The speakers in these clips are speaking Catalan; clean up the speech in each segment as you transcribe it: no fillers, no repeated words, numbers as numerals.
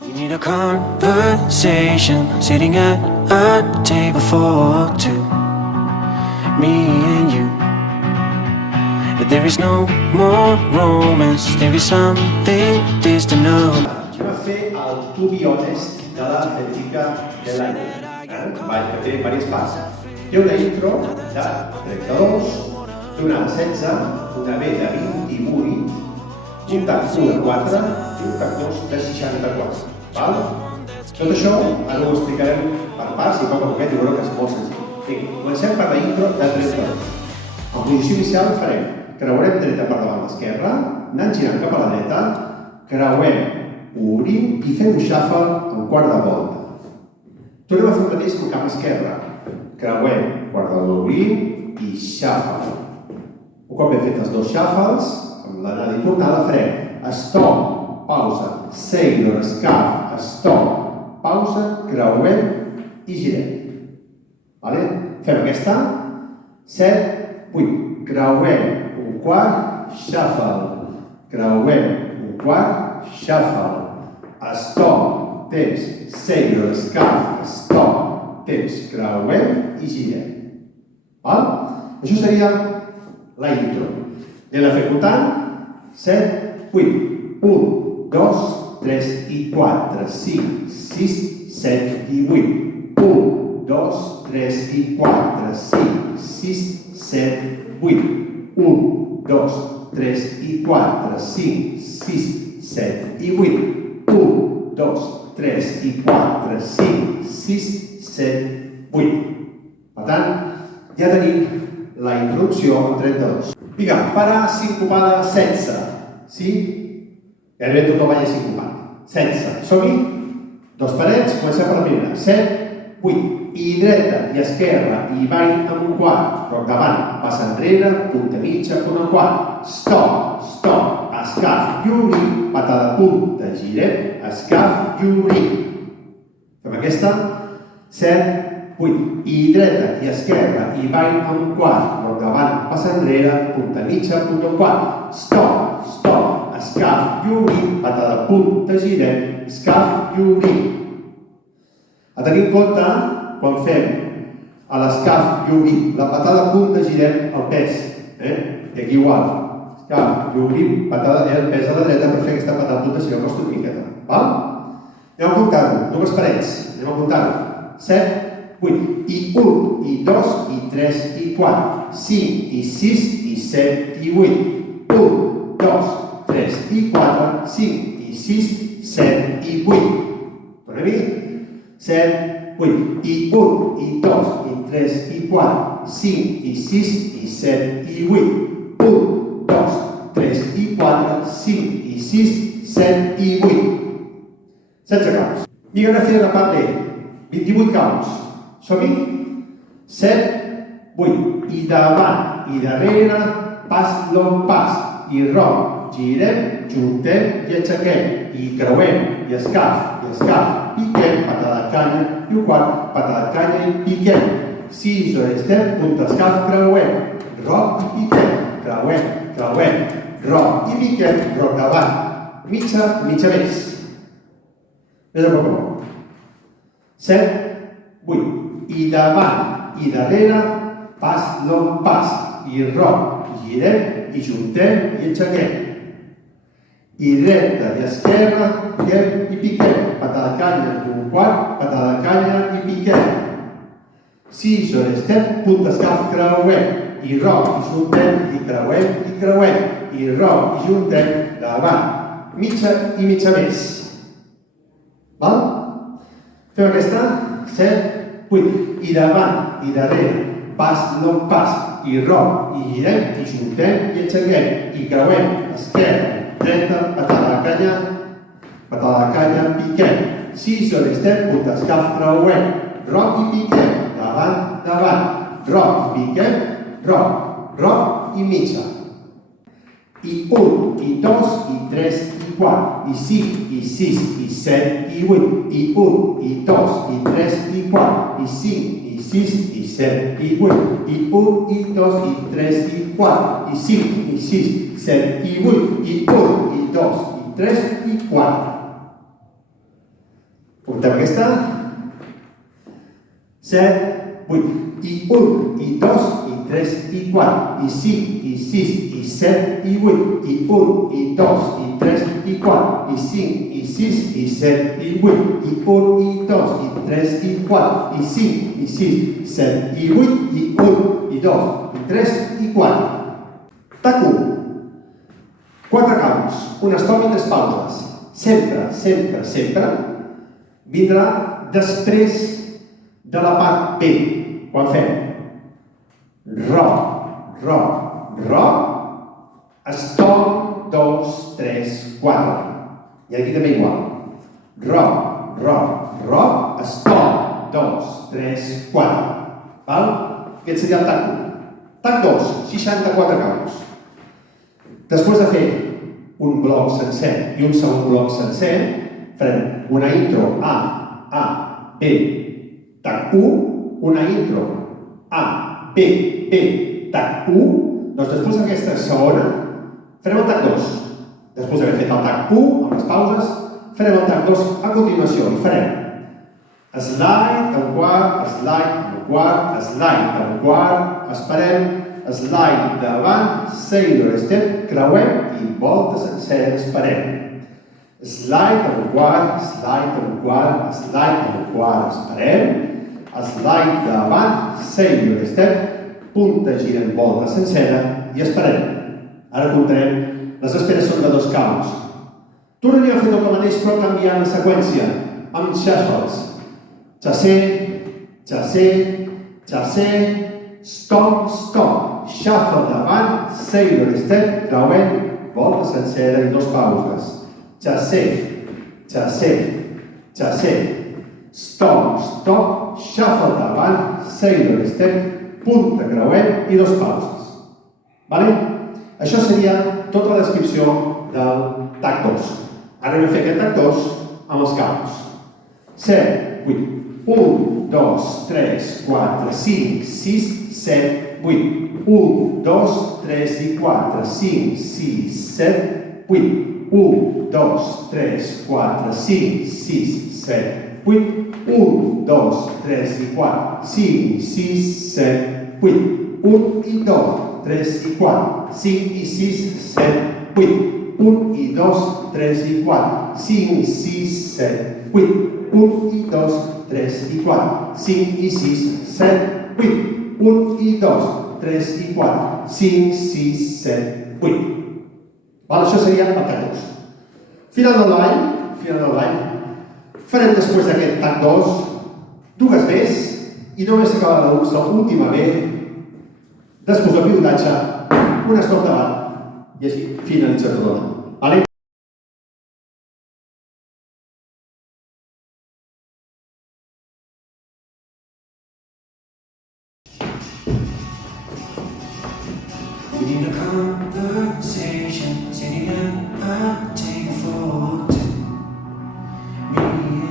We need a conversation, sitting at a table for two, me and you. But there is no more romance, there is something distant now. Anem a fer el To Be Honest de la Fètica de l'any. Que té diverses parts. Té una intro de 32, una de 16, una B de 28, un tac 1 de 4 i un tac 2 de 64. Val? Tot això ara ho explicarem per parts i poc a poquet i veureu que és molt senzill. Vinga, comencem per la intro de 32. En posició inicial farem creuarem dreta per davant l'esquerra, anant girant cap a la dreta, creuem, obrim i fem un xàfel en quart de volta. Tornem a fer el mateix amb cap esquerra. Creuem, quart de volta obrim i xàfel. Un cop hem fet els dos xàfels, amb l'anada i tornada farem stop, pausa, sailor, scarf, stop, pausa, creuem i girem. Fem aquesta. 7, 8, creuem, un quart, xàfel, creuem, un quart, xàfel, stop, temps, sailor, scarf, stop, temps, creuem i girem. Això seria la intro. Anem a fer comptant. 7, 8, 1, 2, 3 i 4, 5, 6, 7 i 8. 1, 2, 3 i 4, 5, 6, 7, 8. 1, 2, 3 i 4, 5, 6, 7 i 8. 1, 2, 3 i 4, 5, 6, 7, 8. Per tant, ja tenim la introducció en 32. Vinga, para sincopada sense. Sí? Gairebé tothom balla sincopat. Sense. Som-hi? Dos parets, comencem per la primera. 7, 8. I dreta i esquerra i ball amb un quart. Roc davant, passa enrere, punta mitja, punt al quart. Stop, stop, escaf i obrim, patada punta, girem, escaf i obrim. Fem aquesta. 7, 8. I dreta i esquerra i ball amb un quart. Roc davant, passa enrere, punta mitja, punt al quart. Stop, stop, escaf i obrim, patada punta, girem, escaf i obrim. A tenir en compte, quan fem a l'escaf i obrim, la patada punta, girem el pes. I aquí igual. Escaf i obrim, patada, el pes a la dreta per fer aquesta patada punta, si no costa una miqueta. Anem a comptar-ho, dues parets. Anem a comptar-ho. 7, 8, i 1, i 2, i 3, i 4, 5, i 6, i 7, i 8. 1, 2, 3, i 4, 5, i 6, 7, i 8. Tornem-hi. 7, 8, i 1, i 2, i 3, i 4, 5, i 6, i 7, i 8. 1, 2, 3, i 4, 5, i 6, 7, i 8. 16 caus. Vinga, ara fer la part B. 28 caus. Som-hi? 7, 8. I davant i darrere, pas, long, pas. I roc, girem, juntem i aixequem. I creuem, i escaf, piquem, patada de canya, i un quart, patada de canya i piquem. 6, estem, punta, escaf, creuem. Roc i piquem, creuem, roc i piquem, roc davant. Mitja, mitja més. Més a poc a poc. 7, 8. I davant i darrere, pas, long, pas. I roc, girem, i juntem i aixequem. I dreta i esquerra, piquem i piquem. Patada de canya i un quart, patada de canya i piquem. 6, estem, punta, escaf, creuem. I roc, i juntem, i creuem. I roc, i juntem, davant. Mitja i mitja més. Val? Fem aquesta. 7, 8. I davant i darrere, pas, long, pas. I roc, i girem, i juntem, i aixequem. I creuem, esquerra, dreta, patada de canya, piquem. 6, estem, punta, escaf, creuem. Roc i piquem, davant. Roc, piquem, roc i mitja. I 1, i 2, i 3, i 4, i 5, i 6, i 7, i 8. I 1, i 2, i 3, i 4, i 5, i 6, i 7, i 8. I 1, i 2, i 3, i 4, i 5, i 6, 7, i 8. I 1, i 2, i 3, i 4. Comptem aquesta. 7, 8, i 1, i 2, i 3, i 4, i 5, i 6, i 7, i 8, i 1, i 2, i 3, i 4, i 5, i 6, i 7, i 8, i 1, i 2, i 3, i 4, i 5, i 6, 7, i 8, i 1, i 2, i 3, i 4. Tac 1. 4 caus, un stop i 3 pauses. Sempre, sempre, sempre vindrà després de la part B, quan fem ro, ro, ro, stop, 2, 3, 4. I aquí també igual. Ro, ro, ro, stop, 2, 3, 4. Val? Aquest seria el tac 1. Tac 2, 64 caus. Després de fer un bloc sencer i un segon bloc sencer, farem una intro A, B, tac 1, una intro A, B, B, tac 1, doncs després d'aquesta segona farem el tac 2. Després d'haver fet el tac 1 amb les pauses, farem el tac 2 a continuació i farem slide en quart, slide en quart, slide en quart, esperem, slide davant, sailor step, creuem i volta sencera, esperem. Slide en quart, slide en quart, slide en quart, esperem. Slide davant, sailor step, punta gira en volta sencera i esperem. Ara comptarem, les esperes són de 2 caus. Tornaria a fer tot el mateix però canviant la seqüència amb shuffles. Chassé, chassé, chassé, stop, stop, shuffle davant, sailor step, creuem, volta sencera i 2 pauses. Chassé, chassé, chassé, stop, stop, shuffle davant, sailor step, punta, creuem i 2 pauses. Vale? Això seria tota la descripció del tac 2. Ara anem a fer aquest tac 2 amb els caus. 7, 8, 1, 2, 3, 4, 5, 6, 7, 8. 1, 2, 3 i 4, 5, 6, 7, 8. 1, 2, 3, 4, 5, 6, 7, 8. 1, 2, 3 i 4, 5, 6, 7, 8. 1 i 2, 3 i 4, 5 i 6, 7, 8. 1 i 2, 3 i 4, 5, 6, 7, 8. 1 i 2, 3 i 4, 5 i 6, 7, 8. 1 i 2, 3 i 4, 5, 6, 7, 8. Val, això seria el tac 2. Final de l'any, farem després d'aquest tac 2 dues Bs i només s'acabarà l'última B. Després del pilotatge, un stop davant i així finalitza tot. Vale? We need a conversation, sitting at a table for two, me and you.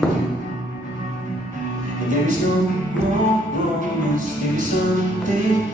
And there is no more romance, there is something